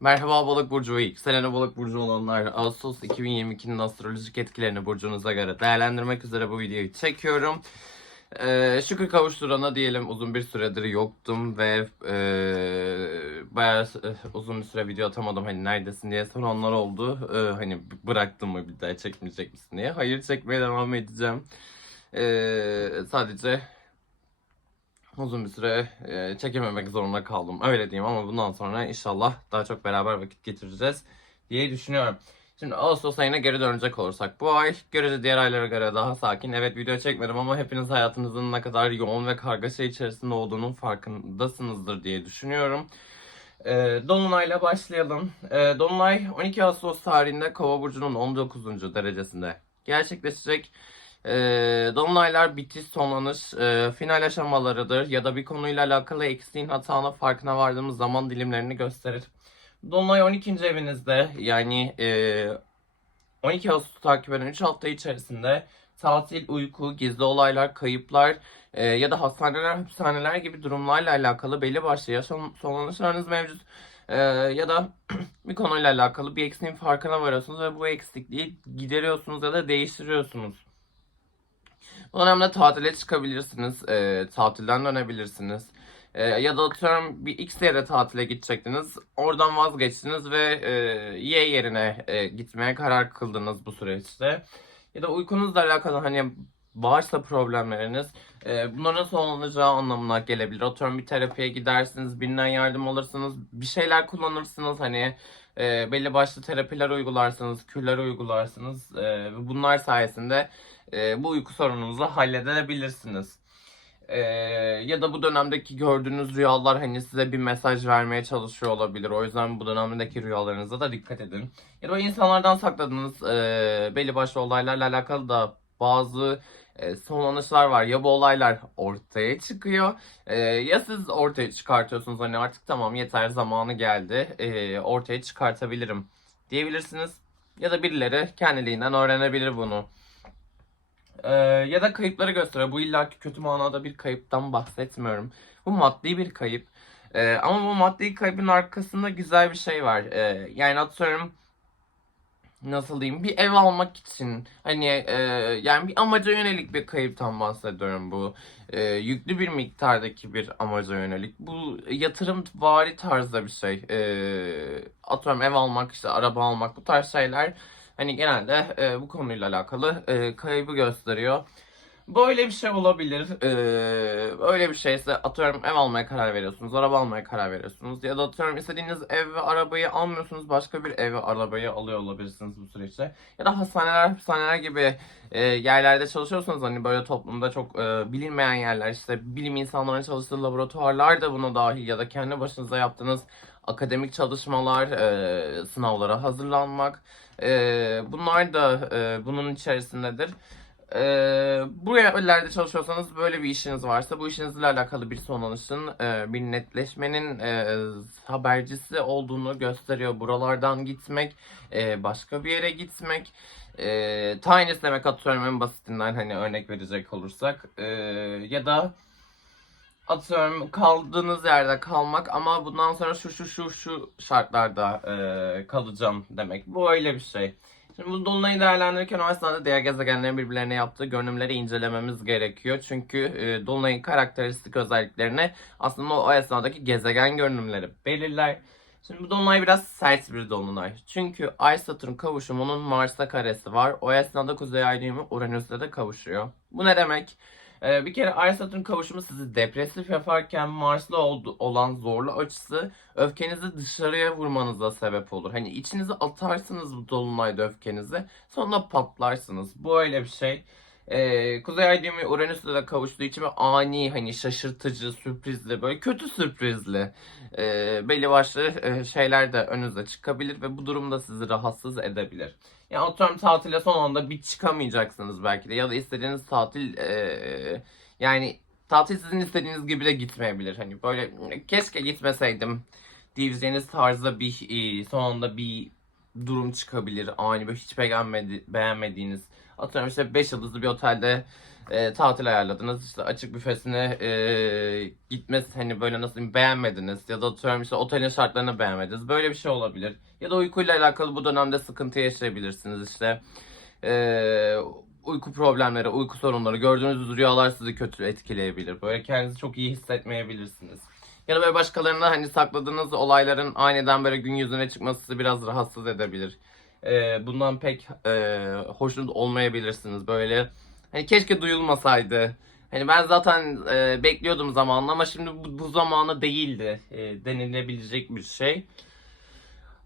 Merhaba Balık Burcu ve Yükseleni Balık Burcu olanlar Ağustos 2022'nin astrolojik etkilerini burcunuza göre değerlendirmek üzere bu videoyu çekiyorum. Ee, şükür kavuşturana diyelim uzun bir süredir yoktum ve e, bayağı e, uzun bir süre video atamadım hani neredesin diye soranlar oldu. Ee, hani bıraktın mı bir daha çekmeyecek misin diye. Hayır çekmeye devam edeceğim. Ee, sadece uzun bir süre e, çekememek zorunda kaldım. Öyle diyeyim ama bundan sonra inşallah daha çok beraber vakit geçireceğiz diye düşünüyorum. Şimdi Ağustos ayına geri dönecek olursak bu ay görece diğer aylara göre daha sakin. Evet video çekmedim ama hepiniz hayatınızın ne kadar yoğun ve kargaşa içerisinde olduğunun farkındasınızdır diye düşünüyorum. E, Dolunay'la başlayalım. E, Dolunay 12 Ağustos tarihinde Kova burcunun 19. derecesinde gerçekleşecek. E, Dolunaylar bitiş, sonlanış, e, final aşamalarıdır ya da bir konuyla alakalı eksiğin hatanın farkına vardığımız zaman dilimlerini gösterir. Dolunay 12. evinizde yani e, 12 Ağustos takip eden 3 hafta içerisinde tatil, uyku, gizli olaylar, kayıplar e, ya da hastaneler, hapishaneler gibi durumlarla alakalı belli başlı yaşam sonlanışlarınız mevcut. E, ya da bir konuyla alakalı bir eksiğin farkına varıyorsunuz ve bu eksikliği gideriyorsunuz ya da değiştiriyorsunuz. Bu dönemde tatile çıkabilirsiniz, e, tatilden dönebilirsiniz. E, ya da atıyorum bir X yere tatile gidecektiniz, oradan vazgeçtiniz ve e, Y yerine e, gitmeye karar kıldınız bu süreçte. Ya da uykunuzla alakalı hani varsa problemleriniz e, bunların sonlanacağı anlamına gelebilir. Atıyorum bir terapiye gidersiniz, birinden yardım alırsınız, bir şeyler kullanırsınız hani e, belli başlı terapiler uygularsınız, kürler uygularsınız e, bunlar sayesinde e, bu uyku sorununuzu halledebilirsiniz. E, ya da bu dönemdeki gördüğünüz rüyalar hani size bir mesaj vermeye çalışıyor olabilir. O yüzden bu dönemdeki rüyalarınıza da dikkat edin. Ya da insanlardan sakladığınız e, belli başlı olaylarla alakalı da bazı e, sonlanışlar var. Ya bu olaylar ortaya çıkıyor e, ya siz ortaya çıkartıyorsunuz. Hani artık tamam yeter zamanı geldi e, ortaya çıkartabilirim diyebilirsiniz. Ya da birileri kendiliğinden öğrenebilir bunu. Ee, ya da kayıpları gösteriyor. Bu illaki kötü manada bir kayıptan bahsetmiyorum. Bu maddi bir kayıp. Ee, ama bu maddi kaybın arkasında güzel bir şey var. Ee, yani atıyorum nasıl diyeyim bir ev almak için hani e, yani bir amaca yönelik bir kayıptan bahsediyorum bu. E, yüklü bir miktardaki bir amaca yönelik. Bu yatırım vari tarzda bir şey. E, atıyorum ev almak işte araba almak bu tarz şeyler Hani genelde e, bu konuyla alakalı e, kaybı gösteriyor. Böyle bir şey olabilir. Ee, öyle bir şeyse atıyorum ev almaya karar veriyorsunuz, araba almaya karar veriyorsunuz. Ya da atıyorum istediğiniz ev ve arabayı almıyorsunuz, başka bir ev ve arabayı alıyor olabilirsiniz bu süreçte. Ya da hastaneler, hastaneler gibi e, yerlerde çalışıyorsanız hani böyle toplumda çok e, bilinmeyen yerler, işte bilim insanlarının çalıştığı laboratuvarlar da buna dahil ya da kendi başınıza yaptığınız akademik çalışmalar, e, sınavlara hazırlanmak. E, bunlar da e, bunun içerisindedir. Ee, bu yerlerde çalışıyorsanız böyle bir işiniz varsa bu işinizle alakalı bir sonlanışın, e, bir netleşmenin e, habercisi olduğunu gösteriyor. Buralardan gitmek, e, başka bir yere gitmek, e, tayin istemek atıyorum en basitinden hani örnek verecek olursak E, ya da atıyorum kaldığınız yerde kalmak ama bundan sonra şu şu şu şu şartlarda e, kalacağım demek. Bu öyle bir şey. Şimdi bu dolunayı değerlendirirken o esnada diğer gezegenlerin birbirlerine yaptığı görünümleri incelememiz gerekiyor. Çünkü e, dolunayın karakteristik özelliklerini aslında o esnadaki gezegen görünümleri belirler. Şimdi bu dolunay biraz sert bir dolunay. Çünkü Ay Satürn kavuşumunun Mars'ta karesi var. O esnada Kuzey Ay düğümü Uranüs'te de kavuşuyor. Bu ne demek? Ee, bir kere Ay Satürn kavuşumu sizi depresif yaparken Mars'la olan zorlu açısı öfkenizi dışarıya vurmanıza sebep olur. Hani içinize atarsınız bu dolunayda öfkenizi sonra patlarsınız. Bu öyle bir şey. Ee, Kuzey Ay düğümü Uranüs'le de kavuştuğu için ani hani şaşırtıcı, sürprizli böyle kötü sürprizli e, belli başlı e, şeyler de önünüze çıkabilir ve bu durumda sizi rahatsız edebilir. Yani atıyorum tatile son anda bir çıkamayacaksınız belki de ya da istediğiniz tatil e, yani tatil sizin istediğiniz gibi de gitmeyebilir. Hani böyle keşke gitmeseydim diyeceğiniz tarzda bir e, son anda bir durum çıkabilir. Ani böyle hiç beğenmedi, beğenmediğiniz Atıyorum işte 5 yıldızlı bir otelde e, tatil ayarladınız. İşte açık büfesine e, gitmesi hani böyle nasıl beğenmediniz. Ya da atıyorum işte otelin şartlarını beğenmediniz. Böyle bir şey olabilir. Ya da uykuyla alakalı bu dönemde sıkıntı yaşayabilirsiniz. İşte e, uyku problemleri, uyku sorunları, gördüğünüz rüyalar sizi kötü etkileyebilir. Böyle kendinizi çok iyi hissetmeyebilirsiniz. Ya da böyle başkalarına hani sakladığınız olayların aniden böyle gün yüzüne çıkması sizi biraz rahatsız edebilir. Ee, bundan pek e, hoşnut olmayabilirsiniz. Böyle hani keşke duyulmasaydı. Hani ben zaten e, bekliyordum zamanla ama şimdi bu, bu zamanı değildi e, denilebilecek bir şey.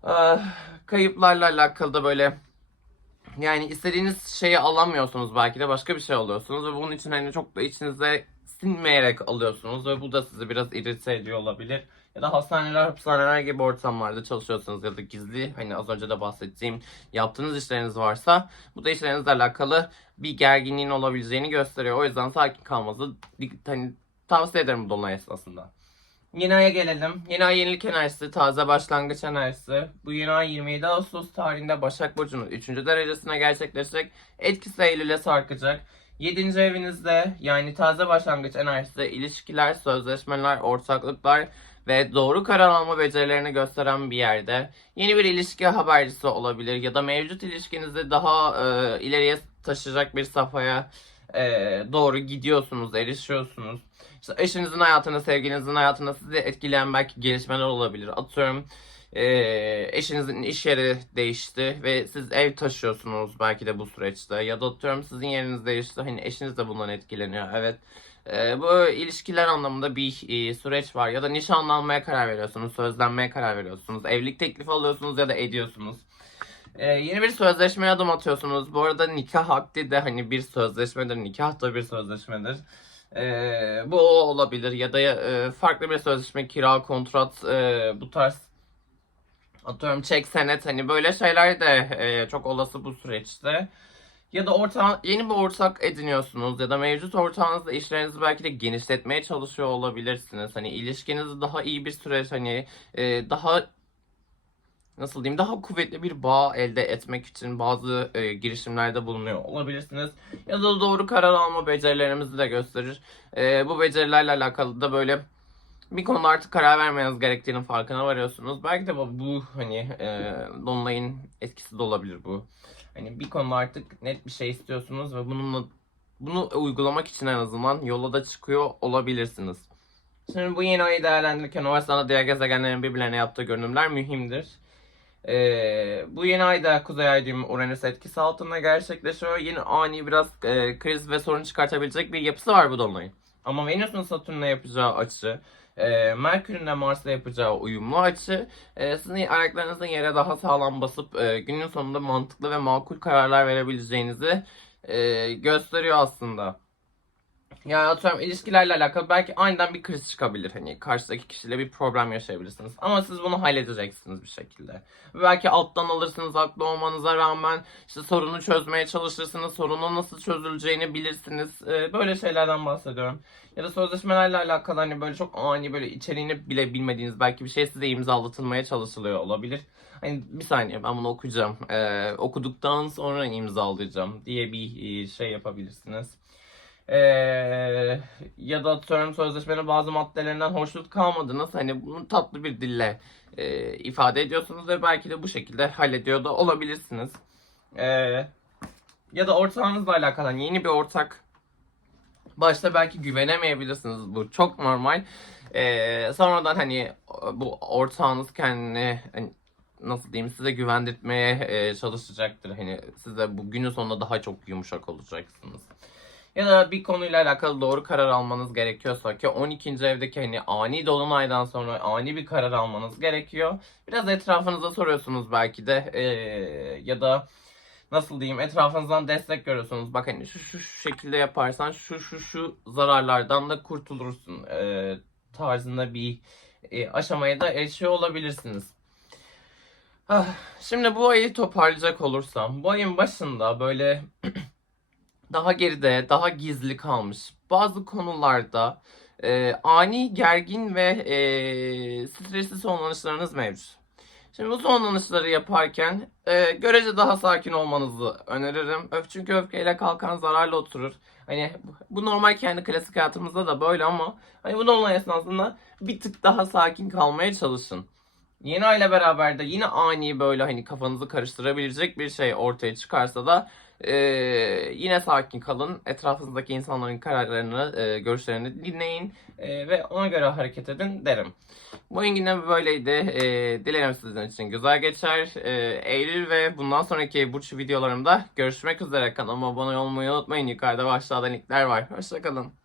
Ah, kayıplarla alakalı da böyle yani istediğiniz şeyi alamıyorsunuz belki de başka bir şey alıyorsunuz ve bunun için hani çok da içinize sinmeyerek alıyorsunuz ve bu da sizi biraz irite ediyor olabilir. Ya da hastaneler, hapishaneler gibi ortamlarda çalışıyorsanız ya da gizli hani az önce de bahsettiğim yaptığınız işleriniz varsa bu da işlerinizle alakalı bir gerginliğin olabileceğini gösteriyor. O yüzden sakin kalmanızı hani tavsiye ederim bu dolunay esnasında. Yeni aya gelelim. Yeni ay yenilik enerjisi, taze başlangıç enerjisi. Bu yeni ay 27 Ağustos tarihinde Başak Burcu'nun 3. derecesine gerçekleşecek. Etkisi Eylül'e sarkacak. 7. evinizde yani taze başlangıç enerjisi ilişkiler, sözleşmeler, ortaklıklar ve doğru karar alma becerilerini gösteren bir yerde. Yeni bir ilişki habercisi olabilir ya da mevcut ilişkinizi daha e, ileriye taşıyacak bir safhaya e, doğru gidiyorsunuz, erişiyorsunuz. İşte eşinizin hayatına, sevgilinizin hayatına sizi etkileyen belki gelişmeler olabilir. Atıyorum e, eşinizin iş yeri değişti ve siz ev taşıyorsunuz belki de bu süreçte. Ya da atıyorum sizin yeriniz değişti. Hani eşiniz de bundan etkileniyor. Evet. E, bu ilişkiler anlamında bir e, süreç var. Ya da nişanlanmaya karar veriyorsunuz, sözlenmeye karar veriyorsunuz. Evlilik teklifi alıyorsunuz ya da ediyorsunuz. Ee, yeni bir sözleşmeye adım atıyorsunuz. Bu arada nikah akdi de hani bir sözleşmedir. Nikah da bir sözleşmedir. Ee, bu o olabilir ya da e, farklı bir sözleşme, kira, kontrat e, bu tarz atıyorum çek senet hani böyle şeyler de çok olası bu süreçte. Ya da orta, yeni bir ortak ediniyorsunuz ya da mevcut ortağınızla işlerinizi belki de genişletmeye çalışıyor olabilirsiniz. Hani ilişkinizi daha iyi bir süreç hani e, daha nasıl diyeyim daha kuvvetli bir bağ elde etmek için bazı e, girişimlerde bulunuyor olabilirsiniz. Ya da doğru karar alma becerilerimizi de gösterir. E, bu becerilerle alakalı da böyle bir konuda artık karar vermeniz gerektiğinin farkına varıyorsunuz. Belki de bu, bu hani e, Dolunay'ın etkisi de olabilir bu. Hani bir konuda artık net bir şey istiyorsunuz ve bununla bunu uygulamak için en azından yola da çıkıyor olabilirsiniz. Şimdi bu yeni ayı değerlendirirken o esnada diğer gezegenlerin birbirlerine yaptığı görünümler mühimdir. Ee, bu yeni ayda Kuzey Ay düğümü Uranüs etkisi altında gerçekleşiyor. Yine ani biraz e, kriz ve sorun çıkartabilecek bir yapısı var bu dolunayın. Ama Venüs'ün Satürn'le yapacağı açı, e, Merkür'ün de Mars'la yapacağı uyumlu açı e, sizin ayaklarınızın yere daha sağlam basıp e, günün sonunda mantıklı ve makul kararlar verebileceğinizi e, gösteriyor aslında. Yani atıyorum ilişkilerle alakalı belki aniden bir kriz çıkabilir. Hani karşıdaki kişiyle bir problem yaşayabilirsiniz. Ama siz bunu halledeceksiniz bir şekilde. Belki alttan alırsınız haklı olmanıza rağmen işte sorunu çözmeye çalışırsınız. Sorunun nasıl çözüleceğini bilirsiniz. Ee, böyle şeylerden bahsediyorum. Ya da sözleşmelerle alakalı hani böyle çok ani böyle içeriğini bile bilmediğiniz belki bir şey size imzalatılmaya çalışılıyor olabilir. Hani bir saniye ben bunu okuyacağım. Ee, okuduktan sonra imzalayacağım diye bir e, şey yapabilirsiniz. Ee, ya da atıyorum sözleşmenin bazı maddelerinden hoşnut kalmadınız. Hani bunu tatlı bir dille e, ifade ediyorsunuz ve belki de bu şekilde hallediyor da olabilirsiniz. Ee, ya da ortağınızla alakalı yeni bir ortak başta belki güvenemeyebilirsiniz. Bu çok normal. Ee, sonradan hani bu ortağınız kendini hani, nasıl diyeyim size güvendirtmeye e, çalışacaktır. Hani size bu günün sonunda daha çok yumuşak olacaksınız. Ya da bir konuyla alakalı doğru karar almanız gerekiyorsa ki 12. evdeki hani ani dolunaydan sonra ani bir karar almanız gerekiyor. Biraz etrafınıza soruyorsunuz belki de ee, ya da nasıl diyeyim etrafınızdan destek görüyorsunuz. Bak hani şu şu, şu şekilde yaparsan şu şu şu zararlardan da kurtulursun ee, tarzında bir e, aşamaya da erişiyor olabilirsiniz. Ah, Şimdi bu ayı toparlayacak olursam bu ayın başında böyle daha geride, daha gizli kalmış bazı konularda e, ani, gergin ve e, stresli sonlanışlarınız mevcut. Şimdi bu sonlanışları yaparken e, görece daha sakin olmanızı öneririm. Öf çünkü öfkeyle kalkan zararlı oturur. Hani bu- normal kendi klasik hayatımızda da böyle ama hani bu normal esnasında bir tık daha sakin kalmaya çalışın. Yeni ayla beraber de yine ani böyle hani kafanızı karıştırabilecek bir şey ortaya çıkarsa da e, yine sakin kalın. Etrafınızdaki insanların kararlarını, e, görüşlerini dinleyin e, ve ona göre hareket edin derim. Bu yine böyleydi. E, dilerim sizin için güzel geçer. E, Eylül ve bundan sonraki burç videolarımda görüşmek üzere. Kanalıma abone olmayı unutmayın. Yukarıda ve aşağıda linkler var. Hoşçakalın.